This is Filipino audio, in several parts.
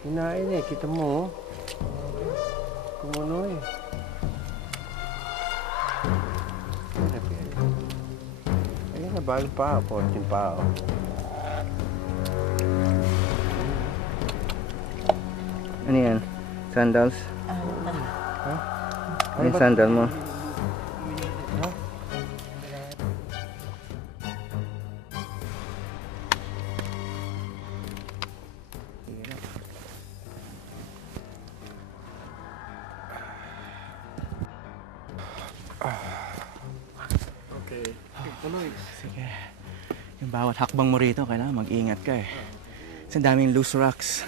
Kinain eh, kita mo. Kumuno eh. Ayun na, bago pa. 14 pa. Ano yan? Sandals? Ha? Ano yung sandal mo? Ha? Okay. Tuloy. Sige. Yung bawat hakbang mo rito, kailangan mag-ingat ka eh. Kasi ang daming loose rocks.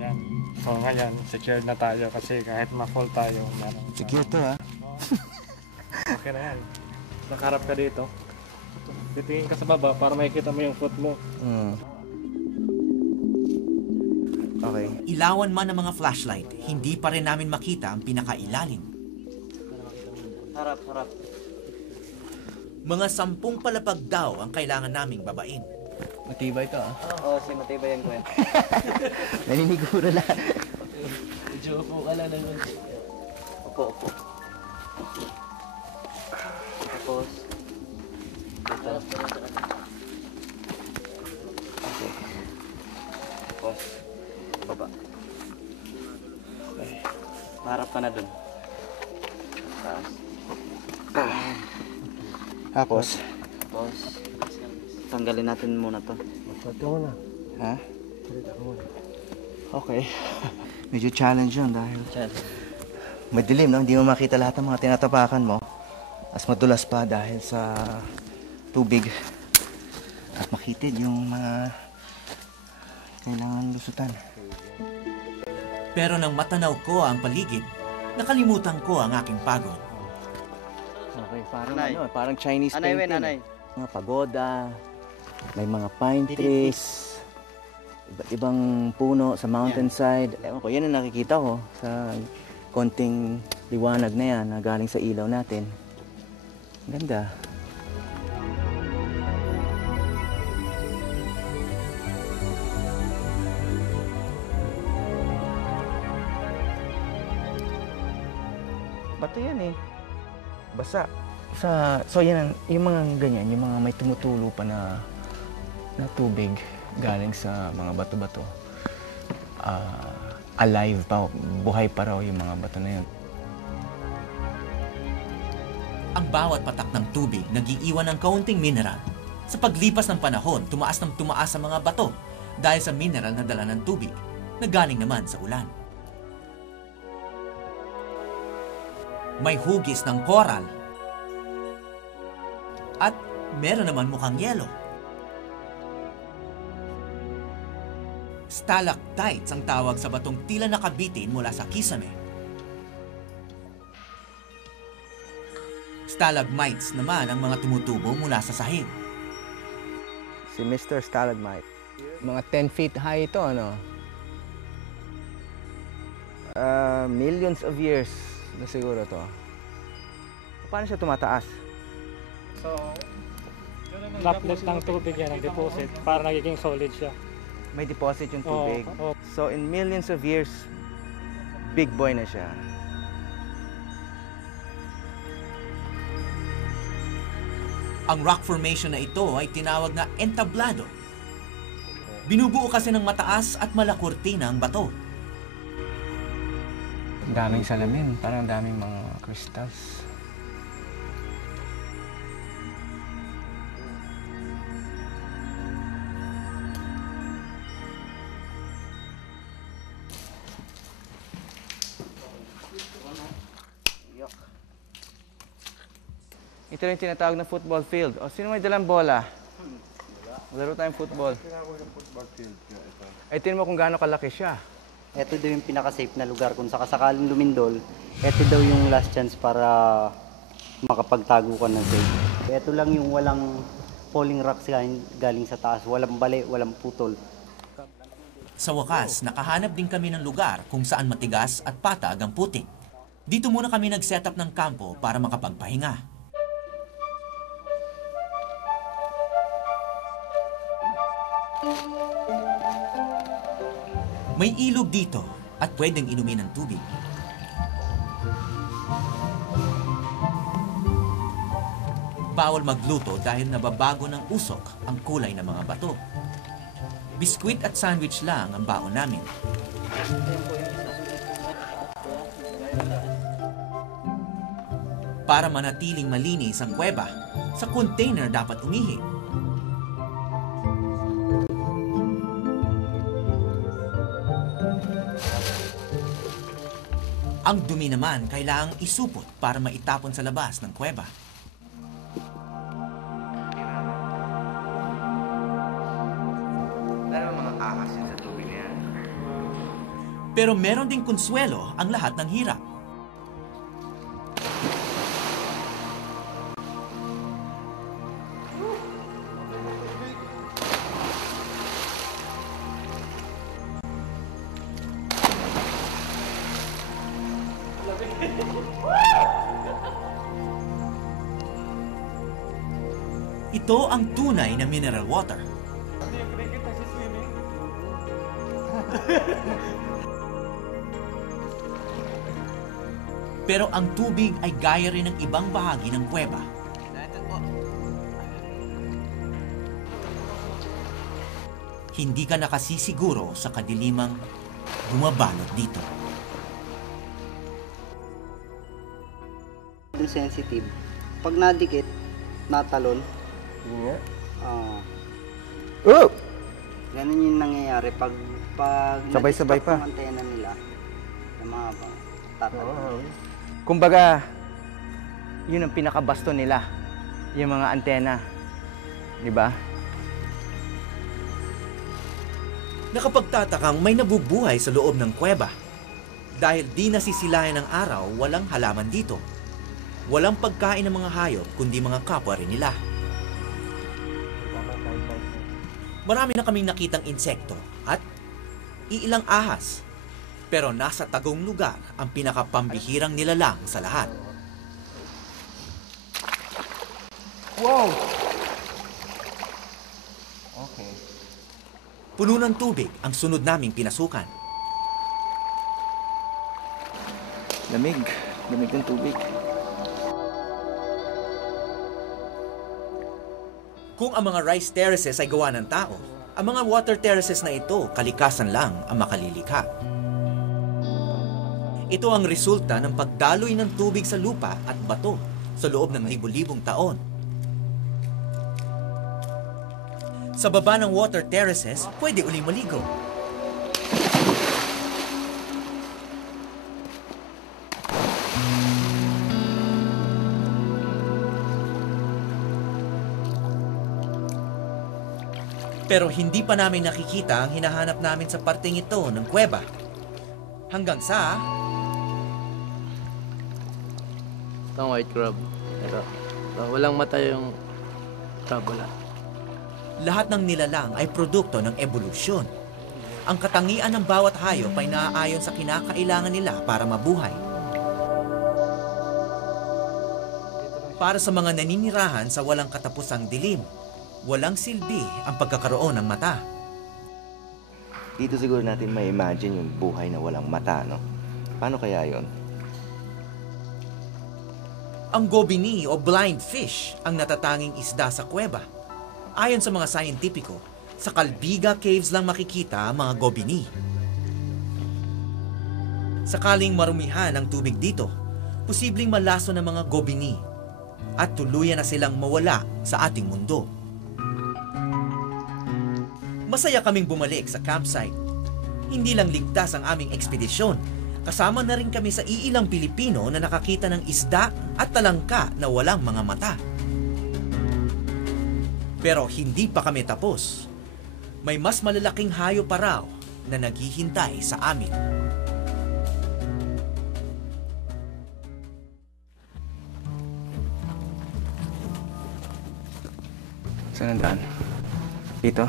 Yan. So ngayon, secured na tayo kasi kahit ma-fall tayo, meron. Secure to ha. Okay na yan. Nakaharap ka dito. Titingin ka sa baba para makikita mo yung foot mo. Okay. Ilawan man ng mga flashlight, hindi pa rin namin makita ang pinakailalim. Harap. Mga 10 palapag daw ang kailangan naming babain. Matibay to ah. Oo, matibay yan ko yan. Naniniguro lang. Medyo upo ka lang naman. Upo. Tapos, ito. Okay. Tapos, baba. Okay. Maharap ka na dun. Taas. Tapos? Tapos, tanggalin natin muna to. Magpati mo na. Ha? Salita ka muna. Okay. Medyo challenge yun dahil Chad. madilim, no? Hindi mo makita lahat ng mga tinatapakan mo. As madulas pa dahil sa tubig. At makitid yung mga kailangan lusutan. Pero nang matanaw ko ang paligid, nakalimutan ko ang aking pagod. Okay, parang Anay. parang Chinese Anay, painting. anay. Mga pagoda, may mga pine trees, iba't ibang puno sa mountainside. Ewan ko, yan ang nakikita ko sa konting liwanag na yan na galing sa ilaw natin. Ganda. Bato yan eh. Basa. So yan, yung mga ganyan, yung mga may tumutulo pa na tubig galing sa mga bato-bato. Alive pa, buhay pa raw yung mga bato na yun. Ang bawat patak ng tubig nag-iiwan ng kaunting mineral. Sa paglipas ng panahon, tumaas ng tumaas ang mga bato dahil sa mineral na dala ng tubig na galing naman sa ulan. May hugis ng coral at meron naman mukhang yelo. Stalactites ang tawag sa batong tila nakabitin mula sa kisame. Stalagmites naman ang mga tumutubo mula sa sahig. Si Mr. Stalagmite. Mga 10 feet high ito, ano? Millions of years na siguro to. Paano siya tumataas? So, laplet ng tubig yan, ang deposit, para nagiging solid siya. May deposit yung tubig. Oo. So in millions of years, big boy na siya. Ang rock formation na ito ay tinawag na entablado. Binubuo kasi ng mataas at malakurtina ang bato. Ang daming salamin, parang daming mga crystals. Ito rin tinatawag na football field. O, sino may dalang bola? Laro tayong football. Ay, tingnan mo kung gaano kalaki siya. Ito daw yung pinaka-safe na lugar kung sakasakaling lumindol. Ito daw yung last chance para makapagtago ka na safe. Ito lang yung walang falling rocks galing sa taas. Walang bali, walang putol. Sa wakas, nakahanap din kami ng lugar kung saan matigas at patag ang putik. Dito muna kami nag-setup ng kampo para makapagpahinga. May ilog dito at pwedeng inumin ng tubig. Bawal magluto dahil nababago ng usok ang kulay ng mga bato. Biskwit at sandwich lang ang baon namin. Para manatiling malinis ang kuweba, sa container dapat umihi. Ang dumi naman kailangang isupot para maitapon sa labas ng kuweba. Pero meron ding konsuelo ang lahat ng hirap. Ito ang tunay na mineral water. Pero ang tubig ay gaya rin ng ibang bahagi ng kuweba. Hindi ka nakasisiguro sa kadilimang bumabalot dito. Sensitive. Pag nadikit, natalon. Yun nga. Oh! Ganun yung nangyayari pag Sabay-sabay na-disrupt pa. ang antena nila, yung mga tatalon. Kumbaga, yun ang pinakabasto nila, yung mga antena. Di ba? Nakapagtatakang may nabubuhay sa loob ng kuweba. Dahil di nasisilayan ng araw, walang halaman dito. Walang pagkain ng mga hayop, kundi mga kapwa rin nila. Marami na kaming nakitang insekto at iilang ahas. Pero nasa tagong lugar ang pinakapambihirang nilalang sa lahat. Wow! Okay. Puno ng tubig ang sunod naming pinasukan. Lamig. Lamig ng tubig. Kung ang mga rice terraces ay gawa ng tao, ang mga water terraces na ito kalikasan lang ang makalilikha. Ito ang resulta ng pagdaloy ng tubig sa lupa at bato sa loob ng libu-libong taon. Sa baba ng water terraces, pwede uling maligo. Pero hindi pa namin nakikita ang hinahanap namin sa parteng ito ng kuweba. Hanggang sa... Itong white crab. Ito. Walang mata yung crab, wala. Lahat ng nilalang ay produkto ng ebolusyon. Ang katangian ng bawat hayop ay naaayon sa kinakailangan nila para mabuhay. Para sa mga naninirahan sa walang katapusang dilim, walang silbi ang pagkakaroon ng mata. Dito siguro natin may imagine yung buhay na walang mata, no? Paano kaya yon? Ang gobini o blind fish ang natatanging isda sa kuweba. Ayon sa mga scientifico, sa Calbiga Caves lang makikita ang mga gobini. Sakaling marumihan ang tubig dito, posibleng malaso ng mga gobini at tuluyan na silang mawala sa ating mundo. Masaya kaming bumalik sa campsite. Hindi lang ligtas ang aming ekspedisyon, kasama na rin kami sa iilang Pilipino na nakakita ng isda at talangka na walang mga mata. Pero hindi pa kami tapos. May mas malalaking hayop pa raw na naghihintay sa amin. Saan ang daan? Dito?